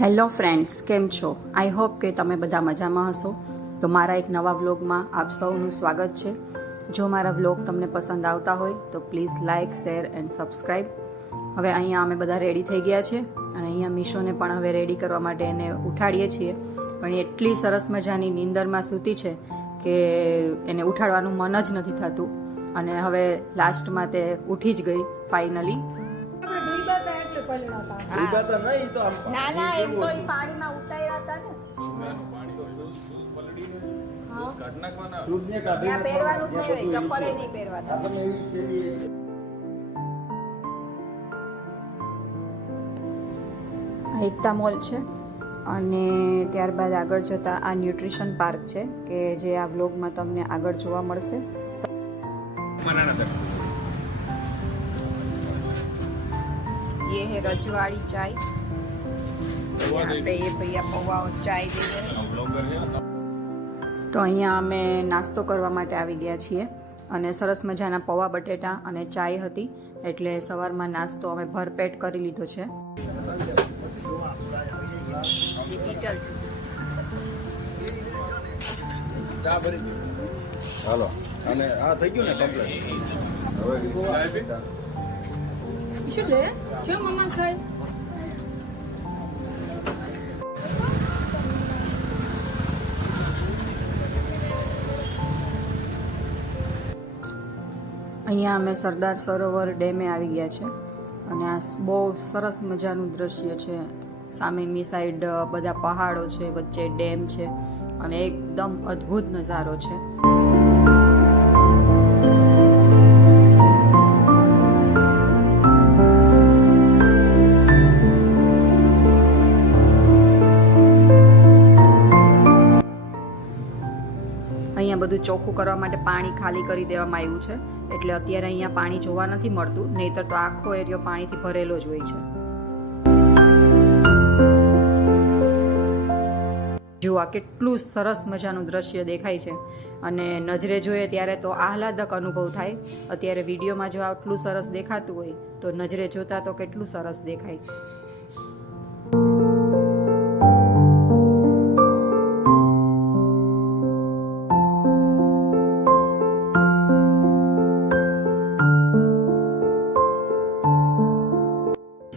Hello friends, કેમ છો? I hope કે તમે બધા મજામાં હશો. તો મારા એક નવા વ્લોગમાં આપ સૌનું સ્વાગત છે. જો મારા વ્લોગ તમને પસંદ આવતા હોય તો please like, share and subscribe. હવે અહીંયા અમે બધા રેડી થઈ ગયા છે અને અહીંયા મીશોને પણ હવે રેડી કરવા માટે એને ઉઠાડીએ છીએ. પણ એ એટલી સરસ મજાની નીંદરમાં સૂતી છે કે એને ઉઠાડવાનું મન જ નથી થતું અને હવે લાસ્ટમાં તે ઉઠી જ ગઈ ફાઇનલી. એકતા મોલ છે અને ત્યારબાદ આગળ જતા આ ન્યુટ્રિશન પાર્ક છે કે જે આ વ્લોગમાં તમને આગળ જોવા મળશે. ये है रजवाड़ी चाय. यहाँ पे ये भैया पौवा और चाय दे रहे हैं. તો અહીંયા અમે નાસ્તો કરવા માટે આવી ગયા છીએ અને સરસ મજાના પૌવા બટેટા અને ચાય હતી એટલે સવારમાં નાસ્તો અમે ભરપેટ કરી લીધો છે. હાલો અને આ થઈ ગયું ને કમ્પ્લીટ. હવે શું લે શું મમ્મા ખાય? અહીંયા અમે સરદાર સરોવર ડેમે આવી ગયા છે અને આ બહુ સરસ મજાનું દ્રશ્ય છે. સામેની સાઈડ બધા પહાડો છે, વચ્ચે ડેમ છે અને એકદમ અદ્ભુત નજારો છે. અહીંયા બધું ચોખ્ખું કરવા માટે પાણી ખાલી કરી દેવામાં આવ્યું છે એટલે અત્યારે અહીંયા પાણી જોવા નથી મળતું, નહીંતર તો આખો એરિયો પાણીથી ભરેલો જ હોય છે. જો આ કેટલું સરસ મજાનું દ્રશ્ય દેખાય છે અને નજરે જોઈએ ત્યારે તો આહલાદક અનુભવ થાય. અત્યારે વિડીયોમાં જો આટલું સરસ દેખાતું હોય તો નજરે જોતા તો કેટલું સરસ દેખાય.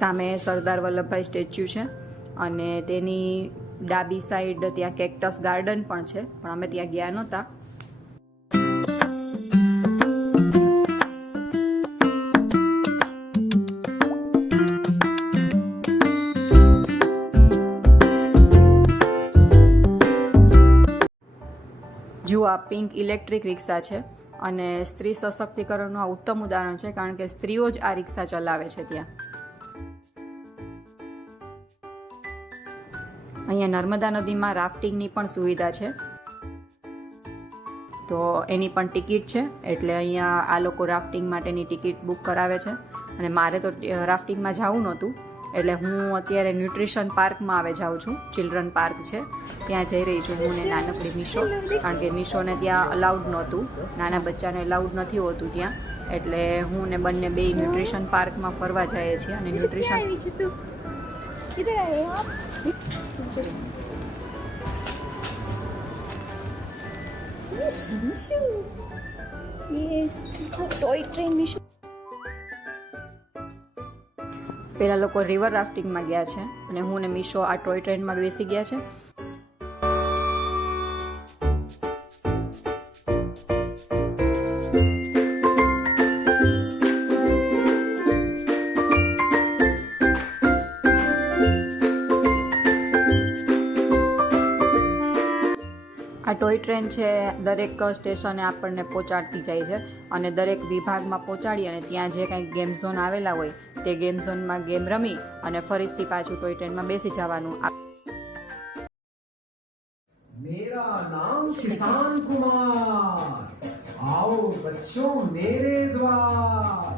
સામે સરદાર વલ્લભભાઈ સ્ટેચ્યુ છે અને તેની ડાબી સાઈડ ત્યાં કેક્ટસ ગાર્ડન પણ છે, પણ અમે ત્યાં ગયા નહોતા. જુઓ આ પિંક ઇલેક્ટ્રિક રિક્ષા છે અને સ્ત્રી સશક્તિકરણનું આ ઉત્તમ ઉદાહરણ છે કારણ કે સ્ત્રીઓ જ આ રિક્ષા ચલાવે છે ત્યાં. અહીંયા નર્મદા નદીમાં રાફ્ટિંગની પણ સુવિધા છે તો એની પણ ટિકિટ છે એટલે અહીંયા આ લોકો રાફ્ટિંગ માટેની ટિકિટ બુક કરાવે છે અને મારે તો રાફ્ટિંગમાં જવું નહોતું એટલે હું અત્યારે ન્યુટ્રિશન પાર્કમાં આવે જાઉં છું. ચિલ્ડ્રન પાર્ક છે ત્યાં જઈ રહી છું હું ને નાનકડી મીશો, કારણ કે મીશોને ત્યાં અલાઉડ નહોતું, નાના બચ્ચાને અલાઉડ નથી હોતું ત્યાં, એટલે હું ને બંને બે ન્યુટ્રિશન પાર્કમાં ફરવા જઈએ છીએ. અને ન્યુટ્રિશન પેલા લોકો રિવર રાફ્ટિંગમાં ગયા છે અને હું ને મીશો આ ટોય ટ્રેનમાં બેસી ગયા છે. આ ટોય ટ્રેન છે દરેક સ્ટેશને આપણને પહોંચાડતી જાય છે અને દરેક વિભાગમાં પહોંચાડી અને ત્યાં જે કંઈક ગેમ ઝોન આવેલા હોય તે ગેમ ઝોનમાં ગેમ રમી અને ફરીથી પાછું ટોય ટ્રેનમાં બેસી જવાનું. मेरा नाम किसान कुमार, आओ बच्चों मेरे द्वार,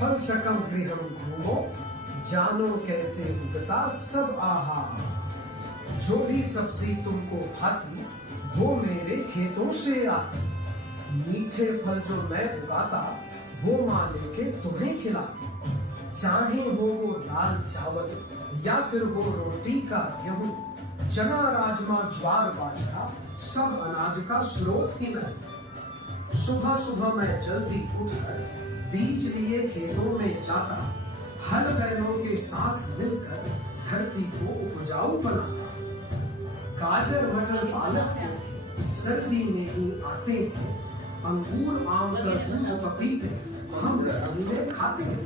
फल शकम गृहम घूमो, जानो कैसे उगता सब आहार, जो भी सब्जी तुमको भाती वो मेरे खेतों से आती, मीठे फल जो मैं उगाता वो माँ लेके तुम्हें खिलाती, चाहे हो वो दाल चावल या फिर हो रोटी का गेहूं, चना राजमा ज्वार बाजरा, सब अनाज का स्रोत ही मैं। सुबह सुबह मैं जल्दी उठकर बीज लिए खेतों में जाता, हल बैलों के साथ मिलकर धरती को उपजाऊ बनाता। गाजर मटर पालक सर्दी में ही आते हैं, अंगूर आम तरबूज पपीते हम गर्मी में खाते हैं।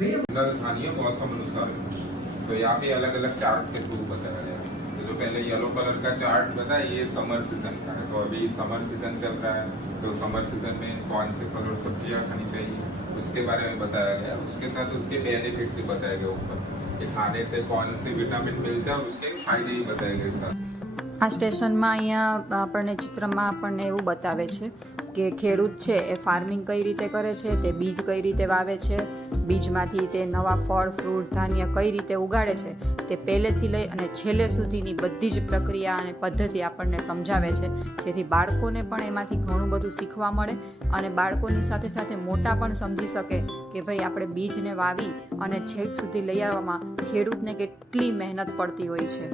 स्थानीय मौसम अनुसार, तो यहाँ पे अलग अलग चार्ट के थ्रू बताया गया। तो जो पहले येलो कलर का चार्ट बताया, ये समर सीजन का है। तो अभी समर सीजन चल रहा है, तो समर सीजन में कौन से फल और सब्जियाँ खानी चाहिए उसके बारे में बताया गया। उसके साथ उसके बेनिफिट्स भी बताए गए ऊपर, कि खाने से कौन से विटामिन मिलते हैं और उसके फायदे भी बताए गए साथ। આ સ્ટેશનમાં અહીંયા આપણને ચિત્રમાં આપણને એવું બતાવે છે કે ખેડૂત છે એ ફાર્મિંગ કઈ રીતે કરે છે, તે બીજ કઈ રીતે વાવે છે, બીજમાંથી તે નવા ફળ ફ્રૂટ ધાન્ય કઈ રીતે ઉગાડે છે, તે પહેલેથી લઈ અને છેલ્લે સુધીની બધી જ પ્રક્રિયા અને પદ્ધતિ આપણને સમજાવે છે, જેથી બાળકોને પણ એમાંથી ઘણું બધું શીખવા મળે અને બાળકોની સાથે સાથે મોટા પણ સમજી શકે કે ભાઈ આપણે બીજને વાવી અને છેક સુધી લઈ આવવામાં ખેડૂતને કેટલી મહેનત પડતી હોય છે.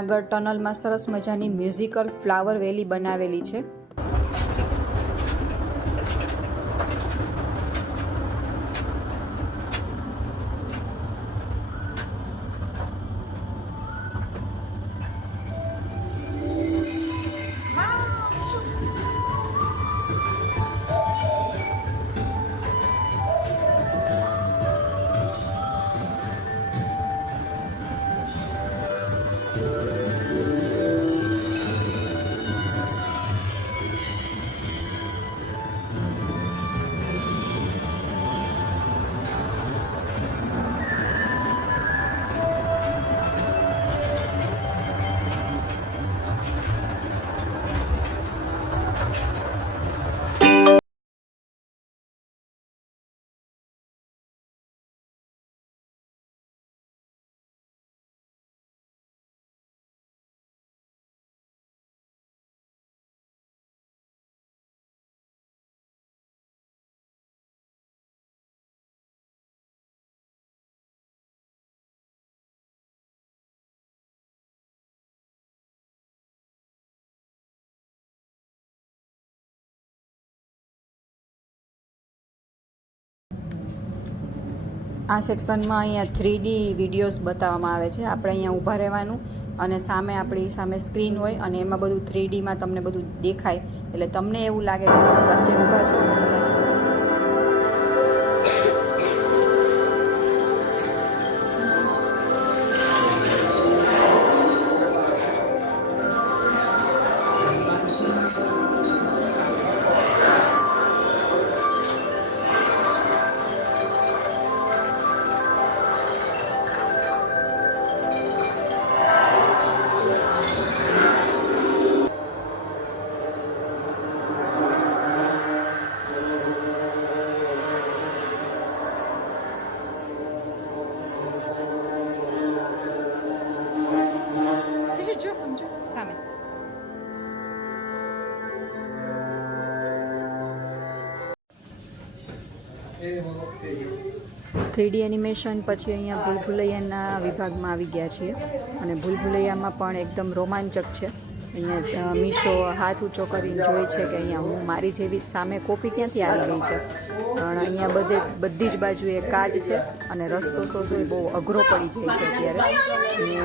આગળ ટનલમાં સરસ મજાની મ્યુઝિકલ ફ્લાવર વેલી બનાવેલી છે. આ સેક્શનમાં અહીંયા 3D વિડીયોઝ બતાવવામાં આવે છે. આપણે અહીંયા ઊભા રહેવાનું અને સામે આપણી સામે સ્ક્રીન હોય અને એમાં બધું 3Dમાં તમને બધું દેખાય, એટલે તમને એવું લાગે કે તમે વચ્ચે ઊભા છો અને તમે સામે 3D એનિમેશન પછી અહીંયા ભૂલભુલૈયાના વિભાગમાં આવી ગયા છીએ અને ભૂલભુલૈયામાં પણ એકદમ રોમાંચક છે. અહીંયા મીશો હાથ ઊંચો કરીને જોઈ છે કે અહીંયા હું મારી જેવી સામે કોપી ક્યાંથી આવી ગઈ છે, પણ અહીંયા બધી જ બાજુએ કાચ છે અને રસ્તો શોધવો એ બહુ અઘરો પડી જાય છે અત્યારે. અને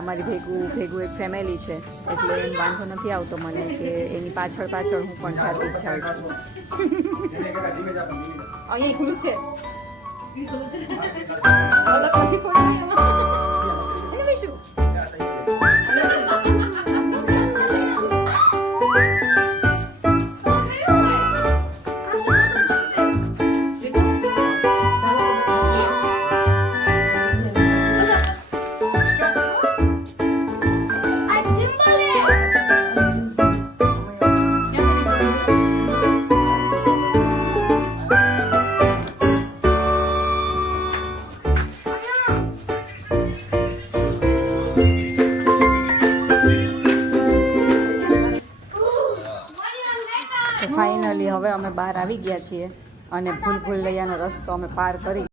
અમારી ભેગું એક ફેમિલી છે એટલે એમ વાંધો નથી આવતો મને કે એની પાછળ હું પણ જાતી જ જાઉં છું. અહીંયા ખુલ્લું છે. તો ફાઇનલી હવે અમે બહાર આવી ગયા છીએ અને ભૂલ ભૂલૈયાનો રસ્તો અમે પાર કરી